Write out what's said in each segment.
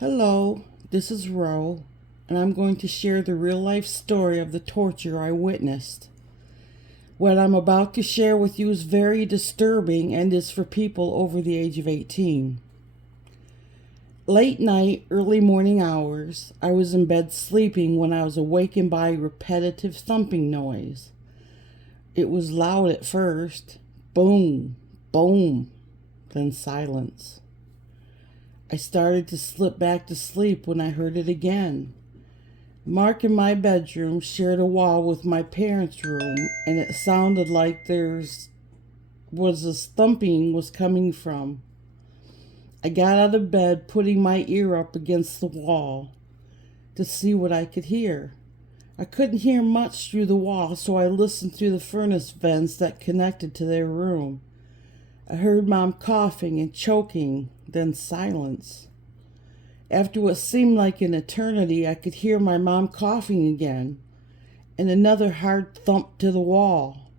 Hello, this is Ro, and I'm going to share the real life story of the torture I witnessed. What I'm about to share with you is very disturbing and is for people over the age of 18. Late night, early morning hours, I was in bed sleeping when I was awakened by repetitive thumping noise. It was loud at first, boom, boom, then silence. I started to slip back to sleep when I heard it again. Mark in my bedroom shared a wall with my parents' room, and it sounded like was a thumping was coming from. I got out of bed, putting my ear up against the wall to see what I could hear. I couldn't hear much through the wall, so I listened through the furnace vents that connected to their room. I heard Mom coughing and choking, then silence. After what seemed like an eternity, I could hear my mom coughing again, and another hard thump to the wall.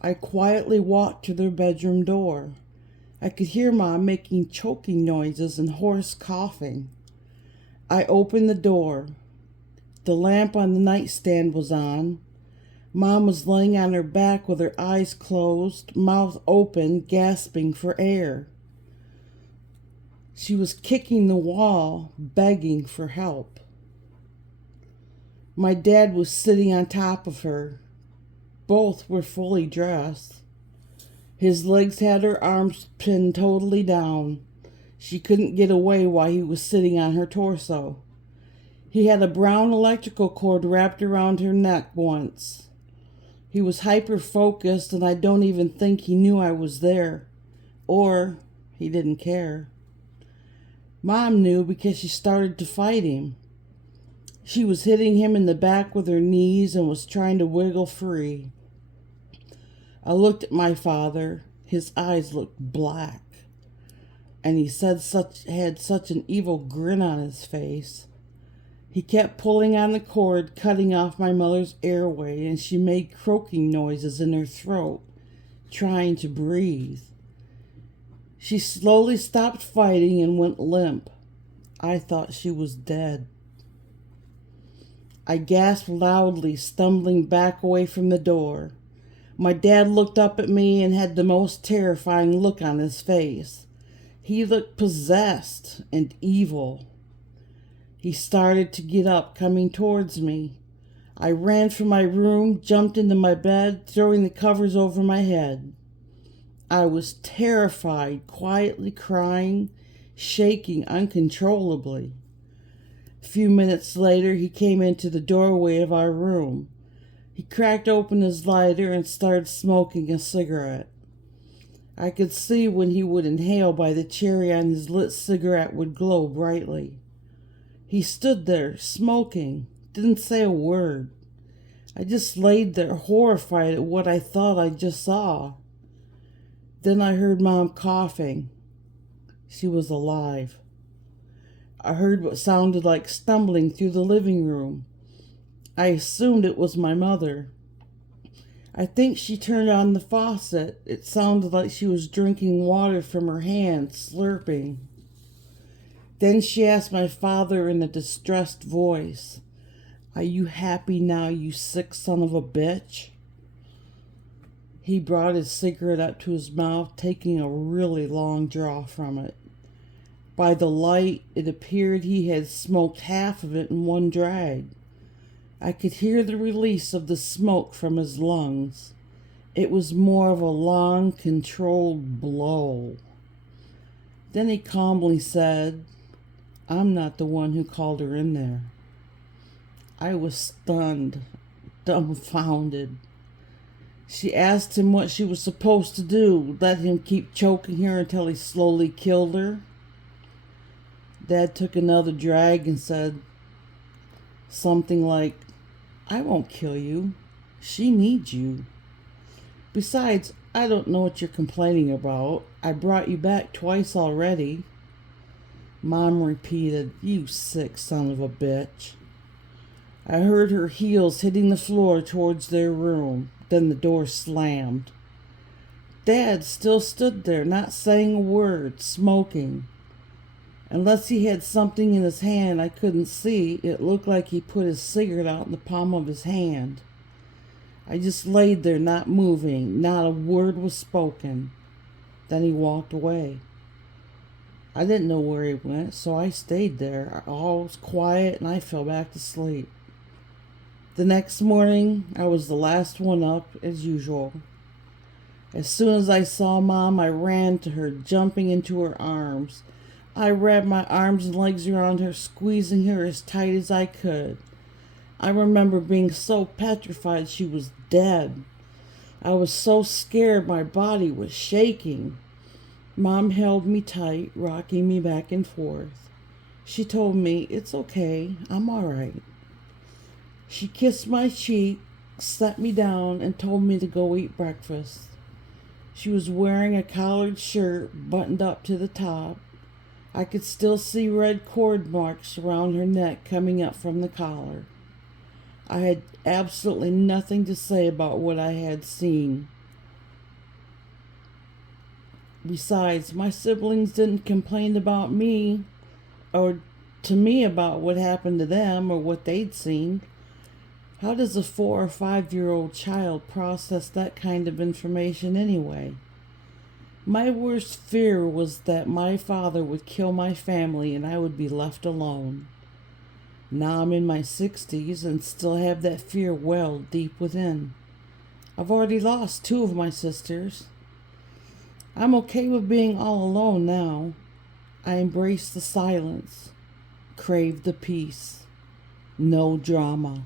I quietly walked to their bedroom door. I could hear Mom making choking noises and hoarse coughing. I opened the door. The lamp on the nightstand was on. Mom was laying on her back with her eyes closed, mouth open, gasping for air. She was kicking the wall, begging for help. My dad was sitting on top of her. Both were fully dressed. His legs had her arms pinned totally down. She couldn't get away while he was sitting on her torso. He had a brown electrical cord wrapped around her neck once. He was hyper-focused, and I don't even think he knew I was there. Or he didn't care. Mom knew because she started to fight him. She was hitting him in the back with her knees and was trying to wiggle free. I looked at my father. His eyes looked black, and he had such an evil grin on his face. He kept pulling on the cord, cutting off my mother's airway, and she made croaking noises in her throat, trying to breathe. She slowly stopped fighting and went limp. I thought she was dead. I gasped loudly, stumbling back away from the door. My dad looked up at me and had the most terrifying look on his face. He looked possessed and evil. He started to get up, coming towards me. I ran from my room, jumped into my bed, throwing the covers over my head. I was terrified, quietly crying, shaking uncontrollably. A few minutes later, he came into the doorway of our room. He cracked open his lighter and started smoking a cigarette. I could see when he would inhale by the cherry on his lit cigarette would glow brightly. He stood there, smoking, didn't say a word. I just laid there, horrified at what I thought I just saw. Then I heard Mom coughing. She was alive. I heard what sounded like stumbling through the living room. I assumed it was my mother. I think she turned on the faucet. It sounded like she was drinking water from her hand, slurping. Then she asked my father in a distressed voice, "Are you happy now, you sick son of a bitch?" He brought his cigarette up to his mouth, taking a really long draw from it. By the light, it appeared he had smoked half of it in one drag. I could hear the release of the smoke from his lungs. It was more of a long, controlled blow. Then he calmly said, "I'm not the one who called her in there." I was stunned, dumbfounded. She asked him what she was supposed to do, let him keep choking her until he slowly killed her. Dad took another drag and said something like, "I won't kill you. She needs you. Besides, I don't know what you're complaining about. I brought you back twice already." Mom repeated, "You sick son of a bitch." I heard her heels hitting the floor towards their room. Then the door slammed. Dad still stood there, not saying a word, smoking. Unless he had something in his hand I couldn't see, it looked like he put his cigarette out in the palm of his hand. I just laid there, not moving. Not a word was spoken. Then he walked away. I didn't know where he went, so I stayed there. All was quiet, and I fell back to sleep. The next morning, I was the last one up, as usual. As soon as I saw Mom, I ran to her, jumping into her arms. I wrapped my arms and legs around her, squeezing her as tight as I could. I remember being so petrified she was dead. I was so scared my body was shaking. Mom held me tight, rocking me back and forth. She told me, "It's okay, I'm all right." She kissed my cheek, sat me down, and told me to go eat breakfast. She was wearing a collared shirt buttoned up to the top. I could still see red cord marks around her neck coming up from the collar. I had absolutely nothing to say about what I had seen. Besides, my siblings didn't complain about me or to me about what happened to them or what they'd seen. How does a 4 or 5-year-old child process that kind of information anyway? My worst fear was that my father would kill my family and I would be left alone. Now I'm in my 60s and still have that fear well deep within. I've already lost 2 of my sisters. I'm okay with being all alone now. I embrace the silence, crave the peace. No drama.